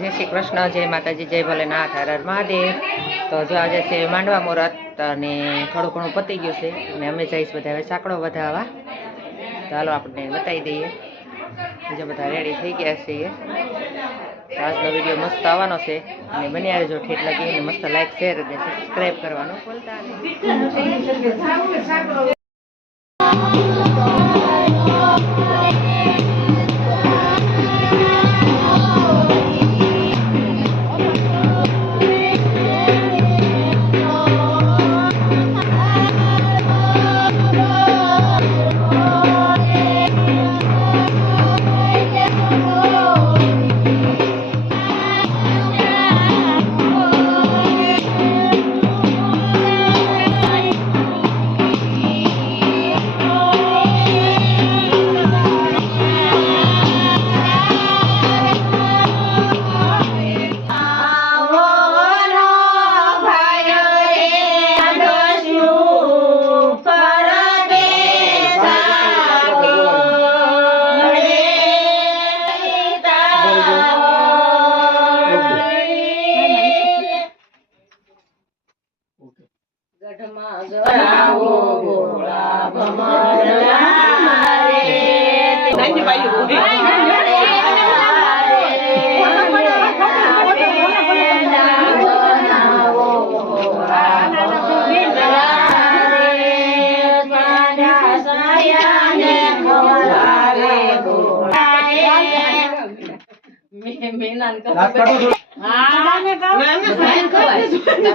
जय श्री कृष्ण, जय माताजी, जय भोलेनाथ, हर हर महादेव। तो जो आज से मांडवा मुहूर्त ने थोड़ું ઘણું પતી ગયું છે અને અમે જઈશ બધા હવે સાંકળો વધારવા। તો હાલો આપણે બતાવી દઈએ, બીજા બધા રેડી થઈ ગયા છે। તો આજનો વિડીયો મસ્ત આવવાનો છે અને બન્યા રહેજો ઠીક લાગી અને મસ્ત લાઈક શેર અને સબસ્ક્રાઈબ કરવાનું ભૂલતા નહીં।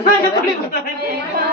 मैं